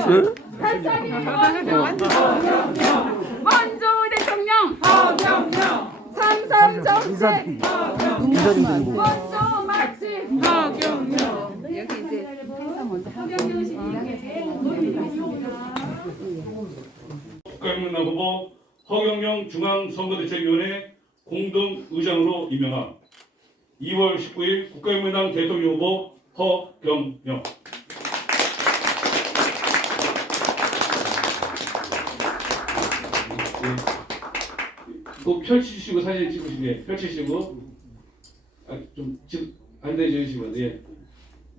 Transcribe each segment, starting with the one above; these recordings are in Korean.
예? 원조 대통령 허경영 삼성정책 인사좀 드리고 원조 마치 허경영 여기 이제 행사 먼저 허경영 씨 국가인문화 후보 허경영 중앙선거대책위원회 공동의장으로 임명함 2월 19일 국가인문당 대통령 후보 허경영 예. 꼭 펼치시고 사진 찍으시게 펼치시고 아, 좀 지금 안내해 주시면 예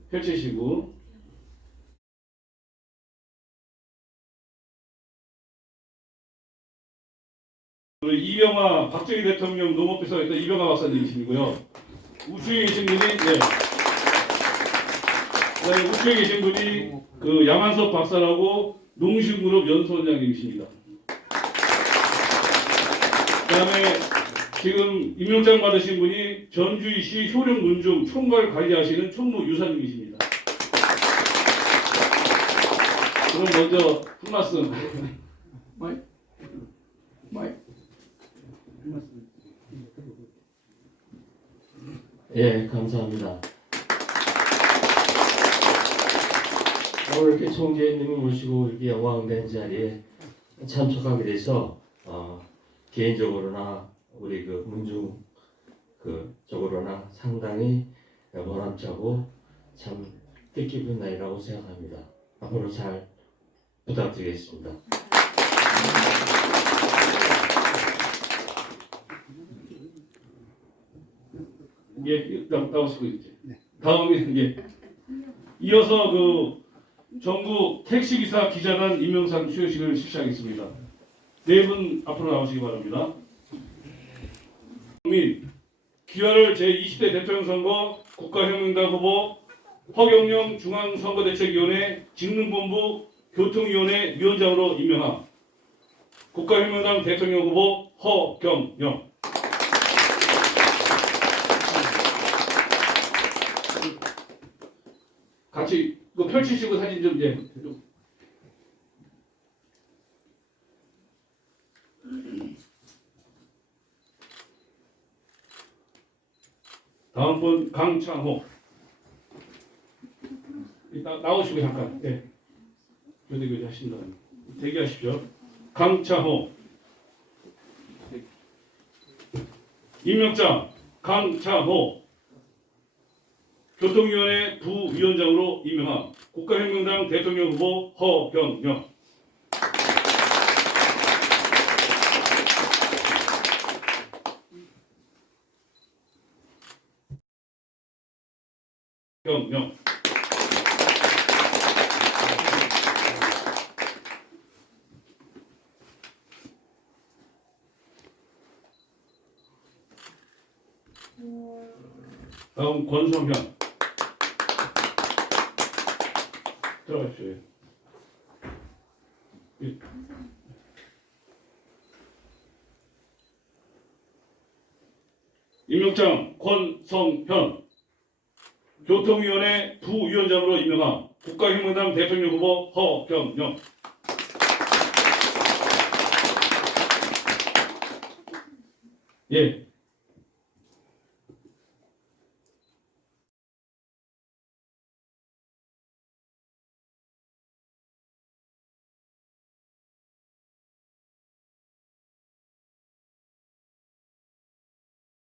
펼치시고 이병화 박정희 대통령 농업비서였던 이병화 박사님이시고요. 우측에 계신 분이 네. 우측에 계신 분이 그 양한섭 박사라고 농식그룹 연수원장님이십니다. 그다음에 지금 임명장 받으신 분이 전주시 효령 문중 총괄 관리하시는 총무 유사님이십니다. 그럼 먼저 한 말씀. 마이, 마이. 예, 감사합니다. 오늘 이렇게 총재님을 모시고 이렇게 영광된 자리에 참석하게 돼서 어, 개인적으로나 우리 그 문중 그 쪽으로나 상당히 보람차고 참 뜻깊은 날이라고 생각합니다. 앞으로 잘 부탁드리겠습니다. 예, 나, 나오시고 이제 다음에 이제 이어서 그 전국 택시기사 기자단 임명상 수여식을 실시하겠습니다. 네 분 앞으로 나오시기 바랍니다. 및 기아를 제20대 대통령 선거 국가혁명당 후보 허경영 중앙선거대책위원회 직능본부 교통위원회 위원장으로 임명함 국가혁명당 대통령 후보 허경영 같이 펼치시고 사진 좀 예. 다음 분 강창호. 이따 나오시고 잠깐. 예. 교대 교대 하신다. 대기하십시오. 강창호. 임명장 강창호. 교통위원회 부위원장으로 임명함 국가혁명당 대통령 후보 허경영 경영 다음 권성현 들어가십시오. 예. 임명장 권성현 교통위원회 부위원장으로 임명함. 국가혁명당 대통령 후보 허경영 예.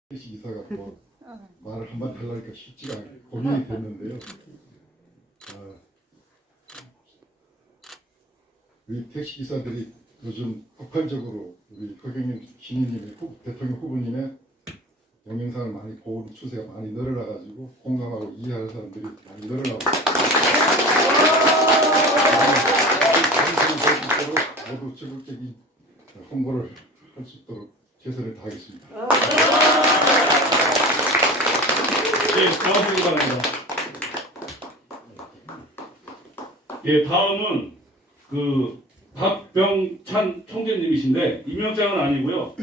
기사가 뭐 말을 한마디 하려니까 쉽지가 않게 고민이 됐는데요. 아, 우리 택시 기사들이 요즘 폭발적으로 우리 허경영 신임님의 후, 대통령 후보님의 동영상을 많이 보는 추세가 많이 늘어나가지고 공감하고 이해하는 사람들이 많이 늘어나고. 모두 적극적인 홍보를 할 수 있도록 최선을 다하겠습니다. 예, 나와주시기 바랍니다. 예, 다음은 그 박병찬 총재님이신데 임명장은 아니고요.